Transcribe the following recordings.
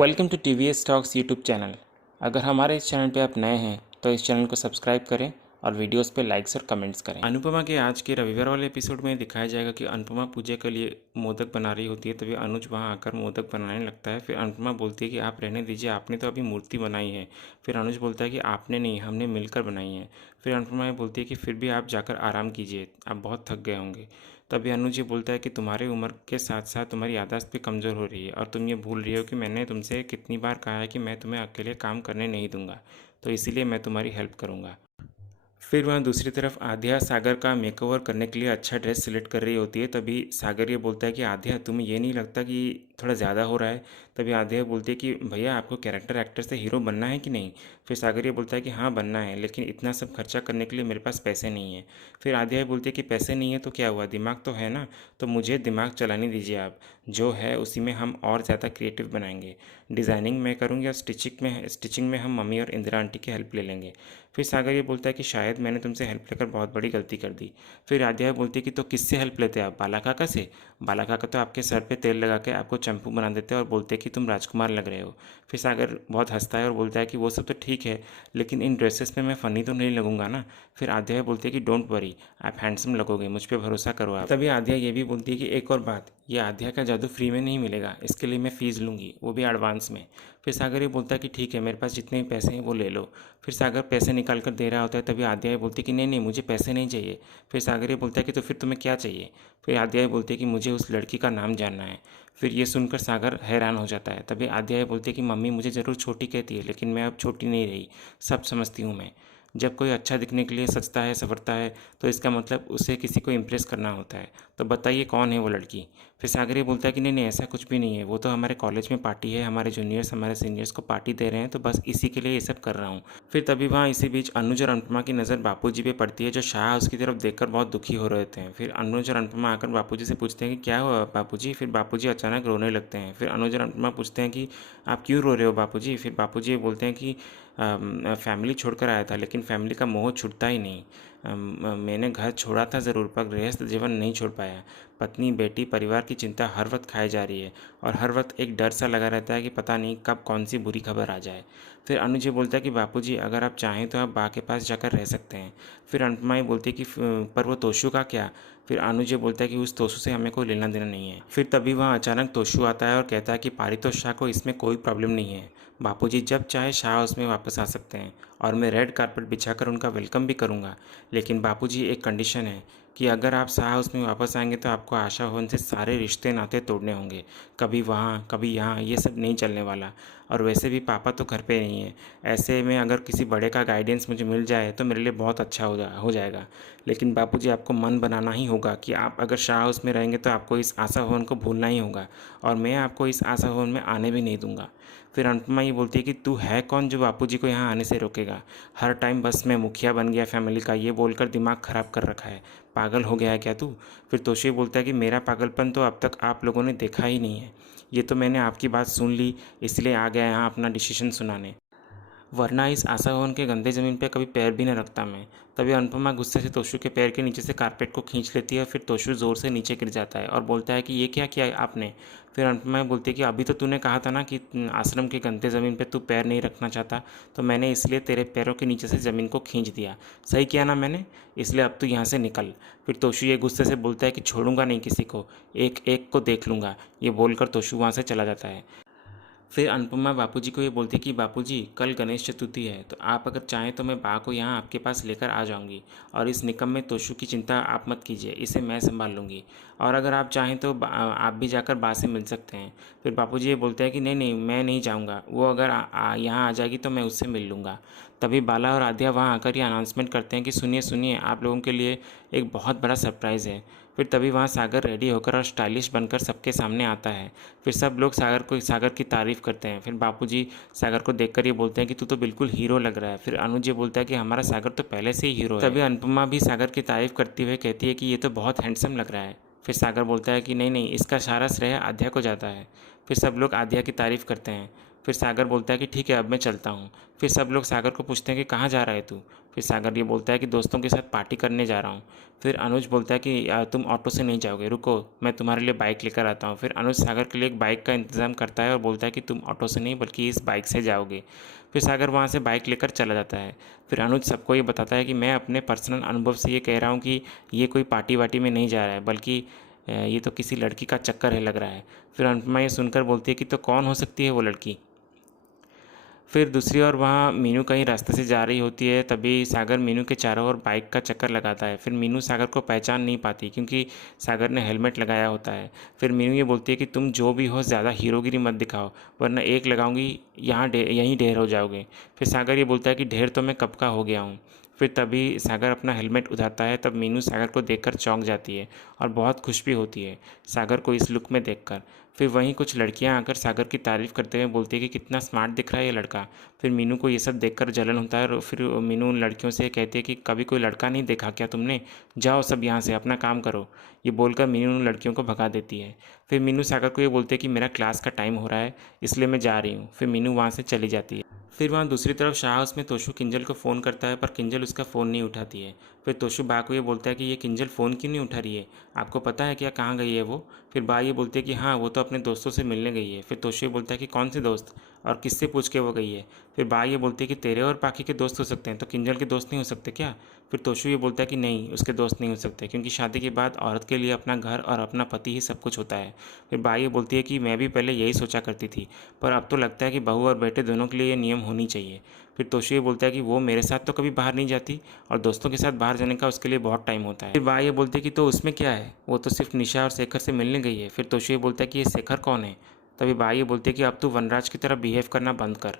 Welcome to TVS talks YouTube channel. अगर हमारे इस चैनल पे आप नए हैं तो इस चैनल को सब्सक्राइब करें और वीडियोस पे लाइक्स और कमेंट्स करें। अनुपमा के आज के रविवार वाले एपिसोड में दिखाया जाएगा कि अनुपमा पूजा के लिए मोदक बना रही होती है, तभी अनुज वहाँ आकर मोदक बनाने लगता है। फिर अनुपमा बोलती है कि आप रहने दीजिए, आपने तो अभी मूर्ति बनाई है। फिर अनुज बोलता है कि आपने नहीं, हमने मिलकर बनाई है। फिर अनुपमा बोलती है कि फिर भी आप जाकर आराम कीजिए, आप बहुत थक गए होंगे। तभी अनुज ये बोलता है कि तुम्हारी उम्र के साथ साथ तुम्हारी याददाश्त भी कमज़ोर हो रही है और तुम ये भूल रही हो कि मैंने तुमसे कितनी बार कहा है कि मैं तुम्हें अकेले काम करने नहीं दूंगा, तो इसीलिए मैं तुम्हारी हेल्प करूंगा। फिर वहाँ दूसरी तरफ आध्या सागर का मेकओवर करने के लिए अच्छा ड्रेस सिलेक्ट कर रही होती है। तभी सागर ये बोलता है कि आध्या, तुम्हें ये नहीं लगता कि थोड़ा ज़्यादा हो रहा है? तभी आध्या बोलती है कि भैया, आपको कैरेक्टर एक्टर से हीरो बनना है कि नहीं? फिर सागर ये बोलता है कि हाँ बनना है, लेकिन इतना सब खर्चा करने के लिए मेरे पास पैसे नहीं है। फिर आध्या बोलती है कि पैसे नहीं है तो क्या हुआ, दिमाग तो है ना, तो मुझे दिमाग चलाने दीजिए आप, जो है उसी में हम और ज़्यादा क्रिएटिव बनाएंगे। डिज़ाइनिंग मैं करूँगी और स्टिचिंग में हम मम्मी और इंदिरा आंटी की हेल्प ले लेंगे। फिर सागर ये बोलता है कि शायद मैंने तुमसे हेल्प लेकर बहुत बड़ी गलती कर दी। फिर आध्या बोलती है कि तो किससे हेल्प लेते आप, बाला काका से? बाला काका तो आपके सर पे तेल लगा के आपको चंपू बना देते हैं और बोलते हैं कि तुम राजकुमार लग रहे हो। फिर सागर बहुत हंसता है और बोलता है कि वो सब तो ठीक है, लेकिन इन ड्रेसेस में मैं फ़नी तो नहीं लगूंगा ना। फिर आध्या बोलती है कि डोंट वरी, आप हैंडसम लगोगे, मुझ पर भरोसा करो आप। तभी आध्या ये भी बोलती है कि एक और बात, ये आध्या का जादू फ्री में नहीं मिलेगा, इसके लिए मैं फ़ीस लूँगी, वो भी एडवांस में। फिर सागर ये बोलता है कि ठीक है, मेरे पास जितने भी पैसे हैं वो ले लो। फिर सागर पैसे निकाल कर दे रहा होता है, तभी आध्या बोलती है कि नहीं नहीं, मुझे पैसे नहीं चाहिए। फिर सागर ये बोलता है कि तो फिर तुम्हें क्या चाहिए? फिर आध्या बोलती है कि मुझे उस लड़की का नाम जानना है। फिर ये सुनकर सागर हैरान हो जाता है। तभी आध्या बोलती है कि मम्मी मुझे ज़रूर छोटी कहती है, लेकिन मैं अब छोटी नहीं रही, सब समझती हूँ मैं। जब कोई अच्छा दिखने के लिए सजता है संवरता है तो इसका मतलब उसे किसी को इम्प्रेस करना होता है। तो बताइए कौन है वो लड़की? फिर सागर ये बोलता है कि नहीं नहीं, ऐसा कुछ भी नहीं है, वो तो हमारे कॉलेज में पार्टी है, हमारे जूनियर्स हमारे सीनियर्स को पार्टी दे रहे हैं, तो बस इसी के लिए ये सब कर रहा हूँ। फिर तभी वहाँ इसी बीच अनुज और अनुपमा की नज़र बापूजी पे पड़ती है, जो शाह उसकी तरफ देखकर बहुत दुखी हो रहे थे। फिर अनुज और अनुपमा आकर बापूजी से पूछते हैं कि क्या हुआ बापूजी? फिर बापूजी अचानक रोने लगते हैं। फिर अनुज और अनुपमा पूछते हैं कि आप क्यों रो रहे हो बापूजी? फिर बापूजी ये बोलते हैं कि फैमिली छोड़कर आया था, लेकिन फैमिली का मोह छूटता ही नहीं। मैंने घर छोड़ा था ज़रूर, पर गृहस्थ जीवन नहीं छोड़ पाया। पत्नी बेटी परिवार की चिंता हर वक्त खाई जा रही है और हर वक्त एक डर सा लगा रहता है कि पता नहीं कब कौन सी बुरी खबर आ जाए। फिर अनुज ये बोलता है कि बापूजी, अगर आप चाहें तो आप बा के पास जाकर रह सकते हैं। फिर अनुपमा ये बोलती है कि पर वो तोशु का क्या? फिर अनुज ये बोलता है कि उस तोशु से हमें कोई लेना देना नहीं है। फिर तभी वहाँ अचानक तोशु आता है और कहता है कि पारितोष शाह को इसमें कोई प्रॉब्लम नहीं है, बापूजी जब चाहे शाह उसमें वापस आ सकते हैं और मैं रेड कारपेट बिछाकर उनका वेलकम भी करूंगा। लेकिन बापूजी, एक कंडीशन है कि अगर आप शाह उसमें वापस आएंगे तो आपको आशा भवन से सारे रिश्ते नाते तोड़ने होंगे, कभी वहाँ कभी यहाँ, ये सब नहीं चलने वाला। और वैसे भी पापा तो घर पे नहीं है, ऐसे में अगर किसी बड़े का गाइडेंस मुझे मिल जाए तो मेरे लिए बहुत अच्छा हो जाएगा। लेकिन बापूजी, आपको मन बनाना ही होगा कि आप अगर शाह हाउस में रहेंगे तो आपको इस आशा भवन को भूलना ही होगा, और मैं आपको इस आशा भवन में आने भी नहीं दूंगा। फिर अनुपमा ये बोलती है कि तू है कौन जो बापूजी को यहाँ आने से रोकेगा? हर टाइम बस मैं मुखिया बन गया फैमिली का, ये बोलकर दिमाग ख़राब कर रखा है, पागल हो गया है क्या तू? फिर तोशी बोलता है कि मेरा पागलपन तो अब तक आप लोगों ने देखा ही नहीं है, ये तो मैंने आपकी बात सुन ली इसलिए आ गया यहाँ अपना डिसीजन सुनाने, वरना इस आशा भवन के गंदे ज़मीन पे कभी पैर भी न रखता मैं। तभी अनुपमा गुस्से से तोशु के पैर के नीचे से कारपेट को खींच लेती है। फिर तोशु ज़ोर से नीचे गिर जाता है और बोलता है कि ये क्या किया आपने? फिर अनुपमा बोलती है कि अभी तो तूने कहा था ना कि आश्रम के गंदे ज़मीन पे तू पैर नहीं रखना चाहता, तो मैंने इसलिए तेरे पैरों के नीचे से ज़मीन को खींच दिया। सही किया ना मैंने? इसलिए अब तू यहाँ से निकल। फिर तोशु ये गुस्से से बोलता है कि छोड़ूंगा नहीं किसी को, एक एक को देख लूँगा। ये बोलकर तोशु वहाँ से चला जाता है। फिर अनुपमा बापूजी को ये बोलती कि बापूजी, कल गणेश चतुर्थी है, तो आप अगर चाहें तो मैं बा को यहाँ आपके पास लेकर आ जाऊँगी, और इस निकम्मे तोशु की चिंता आप मत कीजिए, इसे मैं संभाल लूँगी। और अगर आप चाहें तो आप भी जाकर बा से मिल सकते हैं। फिर बापूजी ये बोलते हैं कि नहीं नहीं, मैं नहीं जाऊँगा, वो अगर यहाँ आ जाएगी तो मैं उससे मिल लूँगा। तभी बाला और आद्या वहाँ आकर ये अनाउंसमेंट करते हैं कि सुनिए सुनिए, आप लोगों के लिए एक बहुत बड़ा सरप्राइज़ है। फिर तभी वहाँ सागर रेडी होकर और स्टाइलिश बनकर सबके सामने आता है। फिर सब लोग सागर की तारीफ़ करते हैं। फिर बापूजी सागर को देखकर ये बोलते हैं कि तू तो बिल्कुल हीरो लग रहा है। फिर अनुज ये बोलता है कि हमारा सागर तो पहले से ही हीरो है। तभी अनुपमा भी सागर की तारीफ़ करते हुए कहती है कि ये तो बहुत हैंडसम लग रहा है। फिर सागर बोलता है कि नहीं नहीं, इसका सारा श्रेय आध्या को जाता है। फिर सब लोग आध्या की तारीफ़ करते हैं। फिर सागर बोलता है कि ठीक है अब मैं चलता हूँ। फिर सब लोग सागर को पूछते हैं कि कहाँ जा रहा है तू। फिर सागर ये बोलता है कि दोस्तों के साथ पार्टी करने जा रहा हूँ। फिर अनुज बोलता है कि तुम ऑटो से नहीं जाओगे, रुको मैं तुम्हारे लिए बाइक लेकर आता हूँ। फिर अनुज सागर के लिए एक बाइक का इंतज़ाम करता है और बोलता है कि तुम ऑटो से नहीं बल्कि इस बाइक से जाओगे। फिर सागर वहाँ से बाइक लेकर चला जाता है। फिर अनुज सबको ये बताता है कि मैं अपने पर्सनल अनुभव से ये कह रहा हूँ कि ये कोई पार्टी वार्टी में नहीं जा रहा है, बल्कि ये तो किसी लड़की का चक्कर है लग रहा है। फिर अनुपमा ये सुनकर बोलती है कि तो कौन हो सकती है वो लड़की। फिर दूसरी ओर वहाँ मीनू कहीं रास्ते से जा रही होती है, तभी सागर मीनू के चारों ओर बाइक का चक्कर लगाता है। फिर मीनू सागर को पहचान नहीं पाती क्योंकि सागर ने हेलमेट लगाया होता है। फिर मीनू ये बोलती है कि तुम जो भी हो ज़्यादा हीरोगिरी मत दिखाओ, वरना एक लगाऊंगी यहीं ढेर हो जाओगे। फिर सागर ये बोलता है कि ढेर तो मैं कब का हो गया हूँ। फिर तभी सागर अपना हेलमेट उठाता है, तब मीनू सागर को देखकर चौंक जाती है और बहुत खुश भी होती है सागर को इस लुक में देखकर। फिर वहीं कुछ लड़कियां आकर सागर की तारीफ़ करते हुए बोलती है कि कितना स्मार्ट दिख रहा है ये लड़का। फिर मीनू को ये सब देखकर जलन होता है और फिर मीनू उन लड़कियों से कहती है कि कभी कोई लड़का नहीं देखा क्या तुमने, जाओ सब यहाँ से अपना काम करो। ये बोलकर मीनू उन लड़कियों को भगा देती है। फिर मीनू सागर को ये बोलती है कि मेरा क्लास का टाइम हो रहा है इसलिए मैं जा रही हूँ। फिर मीनू वहाँ से चली जाती है। फिर वहाँ दूसरी तरफ शाह हाउस में तोशु किंजल को फ़ोन करता है, पर किंजल उसका फ़ोन नहीं उठाती है। फिर तोशु बा को ये बोलता है कि ये किंजल फ़ोन क्यों नहीं उठा रही है, आपको पता है क्या कहाँ गई है वो। फिर बा ये बोलती है कि हाँ वो तो अपने दोस्तों से मिलने गई है। फिर तोशु ये बोलता है कि कौन से दोस्त और किससे पूछ के वो गई है। फिर बा ये बोलती है कि तेरे और पाखी के दोस्त हो सकते हैं तो किंजल के दोस्त नहीं हो सकते क्या। फिर तोशु ये बोलता है कि नहीं उसके दोस्त नहीं हो सकते क्योंकि शादी के बाद औरत के लिए अपना घर और अपना पति ही सब कुछ होता है। फिर बा ये बोलती है कि मैं भी पहले यही सोचा करती थी, पर अब तो लगता है कि बहू और बेटे दोनों के लिए ये नियम होनी चाहिए। फिर तोशु ये बोलता है कि वो मेरे साथ तो कभी बाहर नहीं जाती और दोस्तों के साथ बाहर जाने का उसके लिए बहुत टाइम होता है। फिर बा ये बोलती है कि तो उसमें क्या है, वो तो सिर्फ निशा और शेखर से मिलने गई है। फिर तोशु ये बोलता है कि ये शेखर कौन है। तभी बा ये बोलती है कि अब तू वनराज की तरह बिहेव करना बंद कर।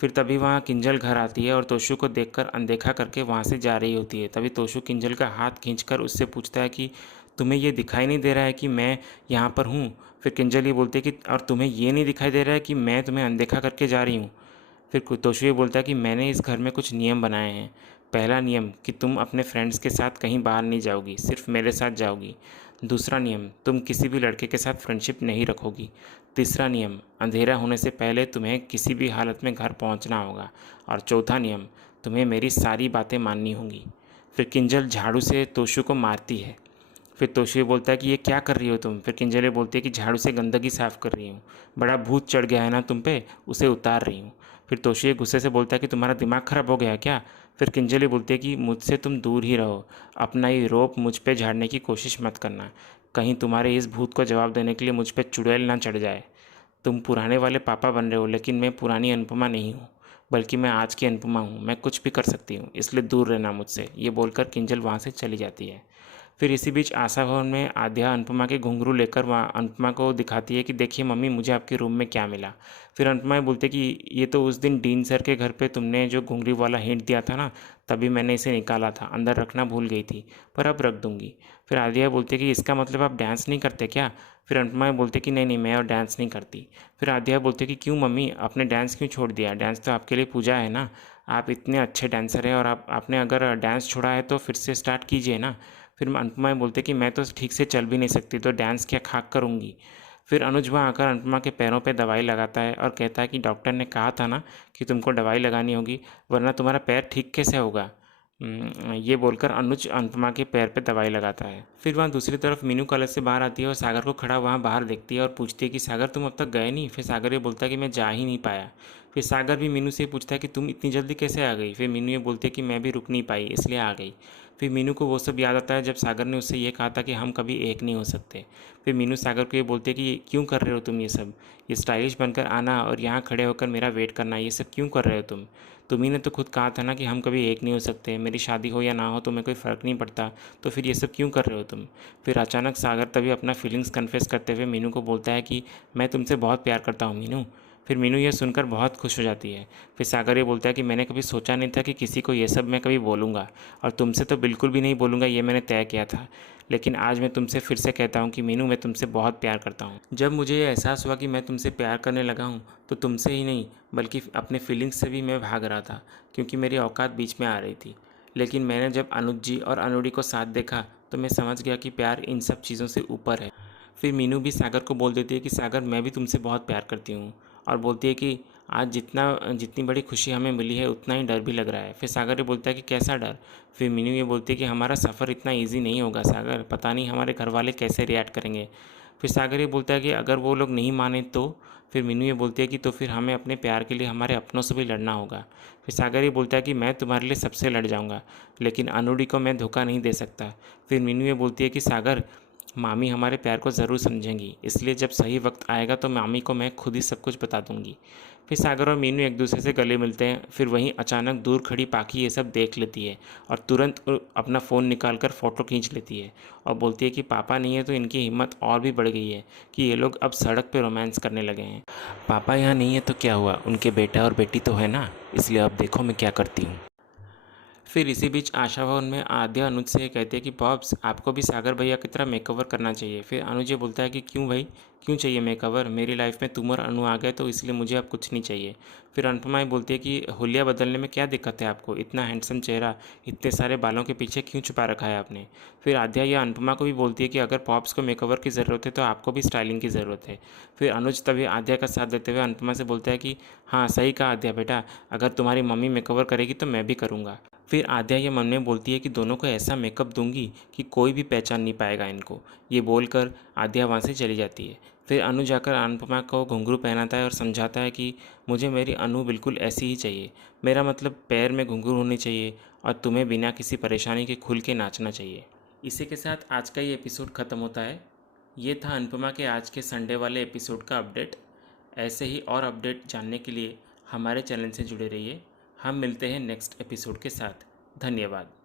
फिर तभी वहाँ किंजल घर आती है और तोशु को देखकर अनदेखा करके वहाँ से जा रही होती है। तभी तोशु किंजल का हाथ खींचकर उससे पूछता है कि तुम्हें ये दिखाई नहीं दे रहा है कि मैं यहाँ पर हूँ। फिर किंजल ये बोलती है कि और तुम्हें ये नहीं दिखाई दे रहा है कि मैं तुम्हें अनदेखा करके जा रही हूँ। फिर तोशु ये बोलता है कि मैंने इस घर में कुछ नियम बनाए हैं। पहला नियम कि तुम अपने फ्रेंड्स के साथ कहीं बाहर नहीं जाओगी, सिर्फ मेरे साथ जाओगी। दूसरा नियम, तुम किसी भी लड़के के साथ फ्रेंडशिप नहीं रखोगी। तीसरा नियम, अंधेरा होने से पहले तुम्हें किसी भी हालत में घर पहुंचना होगा। और चौथा नियम, तुम्हें मेरी सारी बातें माननी होंगी। फिर किंजल झाड़ू से तोशु को मारती है। फिर तोशु ये बोलता है कि ये क्या कर रही हो तुम। फिर किंजल ये बोलती है कि झाड़ू से गंदगी साफ़ कर रही हूँ, बड़ा भूत चढ़ गया है ना तुम पे, उसे उतार रही हूँ। फिर तोशु ये गुस्से से बोलता है कि तुम्हारा दिमाग ख़राब हो गया क्या। फिर किंजल ये बोलती है कि मुझसे तुम दूर ही रहो, अपना ये रोप मुझ पे झाड़ने की कोशिश मत करना, कहीं तुम्हारे इस भूत को जवाब देने के लिए मुझ पे चुड़ैल ना चढ़ जाए। तुम पुराने वाले पापा बन रहे हो, लेकिन मैं पुरानी अनुपमा नहीं हूँ, बल्कि मैं आज की अनुपमा हूँ। मैं कुछ भी कर सकती हूँ, इसलिए दूर रहना मुझसे। ये बोलकर किंजल वहाँ से चली जाती है। फिर इसी बीच आशा भवन में आध्या अनुपमा के घुंघरू लेकर वहाँ अनुपमा को दिखाती है कि देखिए मम्मी मुझे आपके रूम में क्या मिला। फिर अनुपमा ये बोलती है कि ये तो उस दिन डीन सर के घर पे तुमने जो घुंघरू वाला हिंट दिया था ना, तभी मैंने इसे निकाला था, अंदर रखना भूल गई थी, पर अब रख दूंगी। फिर आध्या बोलती है कि इसका मतलब आप डांस नहीं करते क्या। फिर अनुपमा बोलती है कि नहीं नहीं मैं और डांस नहीं करती। फिर आध्या बोलती है कि क्यों मम्मी, आपने डांस क्यों छोड़ दिया, डांस तो आपके लिए पूजा है ना, आप इतने अच्छे डांसर हैं और आपने अगर डांस छोड़ा है तो फिर से स्टार्ट कीजिए ना। फिर अनुपमा बोलते कि मैं तो ठीक से चल भी नहीं सकती तो डांस क्या खाक करूँगी। फिर अनुज वहाँ आकर अनुपमा के पैरों पे दवाई लगाता है और कहता है कि डॉक्टर ने कहा था ना कि तुमको दवाई लगानी होगी, वरना तुम्हारा पैर ठीक कैसे होगा। ये बोलकर अनुज अनुपमा के पैर पे दवाई लगाता है। फिर वहाँ दूसरी तरफ मीनू कॉलेज से बाहर आती है और सागर को खड़ा वहाँ बाहर देखती है और पूछती है कि सागर तुम अब तक गए नहीं। फिर सागर ये बोलता है कि मैं जा ही नहीं पाया। फिर सागर भी मीनू से पूछता है कि तुम इतनी जल्दी कैसे आ गई। फिर मीनू ये बोलती है कि मैं भी रुक नहीं पाई इसलिए आ गई। फिर मीनू को वो सब याद आता है जब सागर ने उससे ये कहा था कि हम कभी एक नहीं हो सकते। फिर मीनू सागर को ये बोलती है कि क्यों कर रहे हो तुम ये सब, ये स्टाइलिश बनकर आना और यहाँ खड़े होकर मेरा वेट करना, ये सब क्यों कर रहे हो तुम। तुम्ही ने तो खुद कहा था ना कि हम कभी एक नहीं हो सकते, मेरी शादी हो या ना हो तुम्हें कोई फ़र्क नहीं पड़ता, तो फिर ये सब क्यों कर रहे हो तुम। फिर अचानक सागर तभी अपना फीलिंग्स कन्फेस करते हुए मीनू को बोलता है कि मैं तुमसे बहुत प्यार करता हूँ मीनू। फिर मीनू ये सुनकर बहुत खुश हो जाती है। फिर सागर ये बोलता है कि मैंने कभी सोचा नहीं था कि किसी को ये सब मैं कभी बोलूँगा, और तुमसे तो बिल्कुल भी नहीं बोलूँगा, ये मैंने तय किया था। लेकिन आज मैं तुमसे फिर से कहता हूँ कि मीनू मैं तुमसे बहुत प्यार करता हूँ। जब मुझे ये एहसास हुआ कि मैं तुमसे प्यार करने लगा हूँ तो तुमसे ही नहीं बल्कि अपने फीलिंग्स से भी मैं भाग रहा था, क्योंकि मेरी औकात बीच में आ रही थी। लेकिन मैंने जब अनुज जी और अनुडी को साथ देखा तो मैं समझ गया कि प्यार इन सब चीज़ों से ऊपर है। फिर मीनू भी सागर को बोल देती है कि सागर मैं भी तुमसे बहुत प्यार करती हूँ और बोलती है कि आज जितनी बड़ी खुशी हमें मिली है उतना ही डर भी लग रहा है। फिर सागर ये बोलता है कि कैसा डर? फिर मीनू ये बोलती है कि हमारा सफ़र इतना ईजी नहीं होगा सागर, पता नहीं हमारे घर वाले कैसे रिएक्ट करेंगे। फिर सागर ये बोलता है कि अगर वो लोग नहीं माने तो? फिर मीनू ये बोलती है कि तो फिर हमें अपने प्यार के लिए हमारे अपनों से भी लड़ना होगा। फिर सागर ये बोलता है कि मैं तुम्हारे लिए सबसे लड़ जाऊंगा, लेकिन अनुडी को मैं धोखा नहीं दे सकता। फिर मीनू ये बोलती है कि सागर, मामी हमारे प्यार को ज़रूर समझेंगी, इसलिए जब सही वक्त आएगा तो मामी को मैं खुद ही सब कुछ बता दूंगी। फिर सागर और मीनू एक दूसरे से गले मिलते हैं। फिर वहीं अचानक दूर खड़ी पाखी ये सब देख लेती है और तुरंत अपना फ़ोन निकाल कर फ़ोटो खींच लेती है और बोलती है कि पापा नहीं है तो इनकी हिम्मत और भी बढ़ गई है कि ये लोग अब सड़क पे रोमांस करने लगे हैं। पापा यहाँ नहीं है तो क्या हुआ, उनके बेटा और बेटी तो है ना, इसलिए अब देखो मैं क्या करती हूँ। फिर इसी बीच आशा भवन में आद्या अनुज से कहती है कि बॉब्स, आपको भी सागर भैया की तरह मेकओवर करना चाहिए। फिर अनुज ये बोलता है कि क्यों भाई, क्यों चाहिए मेकओवर? मेरी लाइफ में तुम और अनु आ गए तो इसलिए मुझे अब कुछ नहीं चाहिए। फिर अनुपमा ये बोलती है कि हुलिया बदलने में क्या दिक्कत है आपको? इतना हैंडसम चेहरा इतने सारे बालों के पीछे क्यों छुपा रखा है आपने? फिर आद्या या अनुपमा को भी बोलती है कि अगर पॉप्स को मेकओवर की ज़रूरत है तो आपको भी स्टाइलिंग की ज़रूरत है। फिर अनुज तभी आद्या का साथ देते हुए अनुपमा से बोलता है कि हाँ सही कहा आद्या बेटा, अगर तुम्हारी मम्मी मेकओवर करेगी तो मैं भी करूँगा। फिर आद्या ये मन में बोलती है कि दोनों को ऐसा मेकअप दूंगी कि कोई भी पहचान नहीं पाएगा इनको। ये बोलकर आद्या वहाँ से चली जाती है। फिर अनु जाकर अनुपमा को घुंघरू पहनाता है और समझाता है कि मुझे मेरी अनु बिल्कुल ऐसी ही चाहिए, मेरा मतलब पैर में घुंघरू होने चाहिए और तुम्हें बिना किसी परेशानी के खुल के नाचना चाहिए। इसी के साथ आज का ये एपिसोड ख़त्म होता है। ये था अनुपमा के आज के संडे वाले एपिसोड का अपडेट। ऐसे ही और अपडेट जानने के लिए हमारे चैनल से जुड़े रहिए। हम मिलते हैं नेक्स्ट एपिसोड के साथ। धन्यवाद।